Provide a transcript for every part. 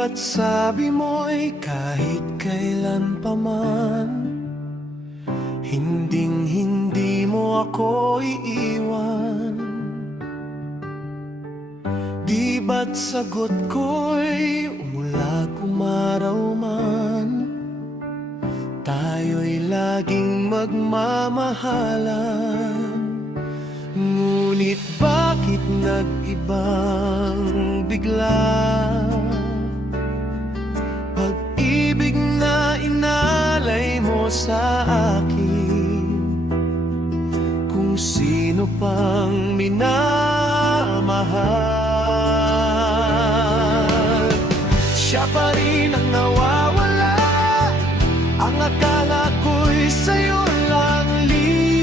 ba't sabi mo'y kahit kailan pa man hindi mo ako iiwan? Di ba't sagot ko'y umulat umaraw man, tayo'y laging magmamahalan? Ngunit bakit nag-ibang bigla? Pag-ibig na inalay mo sa akin, kung sino pang minamahal. Siya pa rin ang nawawala, ang akala ko'y sa'yo lang ligaya.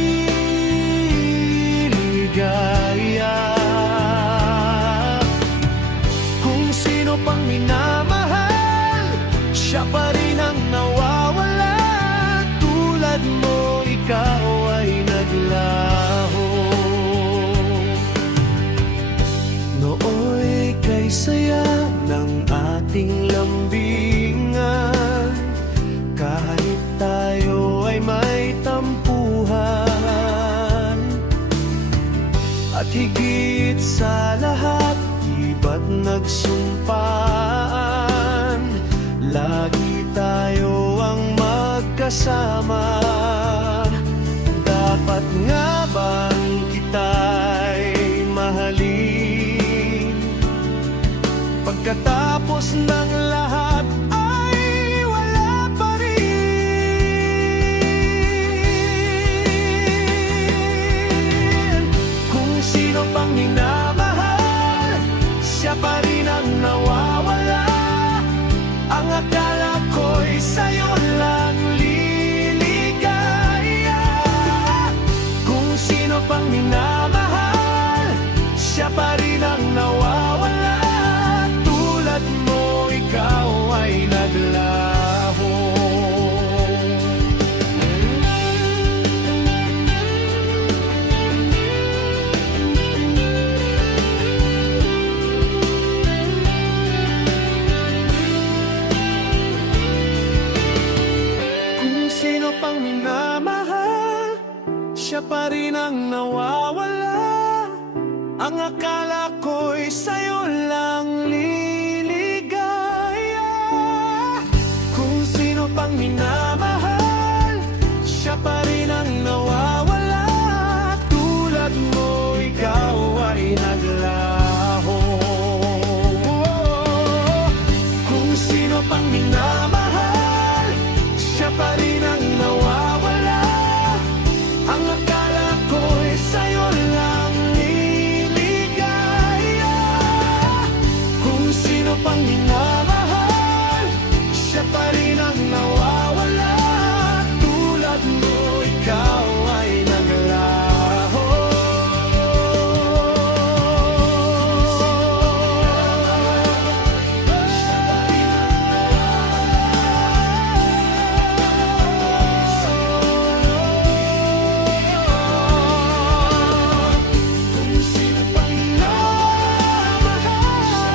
Kung sino pang minamahal, siya pa rin ang nawawala. Tulad mo, ikaw ay naglaho. Nooy kay saya ng ating lambingan, kahit tayo ay may tampuhan. At higit sa lahat, di ba't nagsumpaan, lagi tayo ang magkasama? Dapat nga bang kita'y mahalin, pagkatapos ng lahat ay wala pa rin? Kung sino pang minamahal, siya pa rin ang nawawala. Ang akala ko'y sa'yo lang liligaya. Kung sino pang minamahal, siya pa rin ang nawawala. Tulad mo, ikaw ay naglaho. Kung sino pang minamahal, siya pa rin ang nawawala. Ang akala ko'y sa'yo lang liligaya. Kung sino pang minamahal, siya pa rin ang nawawala. Tulad mo, ikaw ay naglaho. Kung sino pang minamahal, siya pa rin ang nawawala. Ang akala ko'y sa'yo lang liligaya. Kung sino pang minamahal, siya pa rin ang nawawala. Tulad mo, ikaw ay naglaho. Kung sino pang minamahal,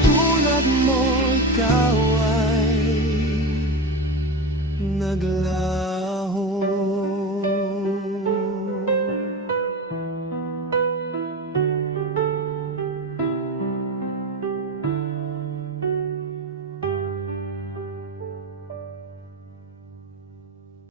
tulad mo, ikaw ay naglaho.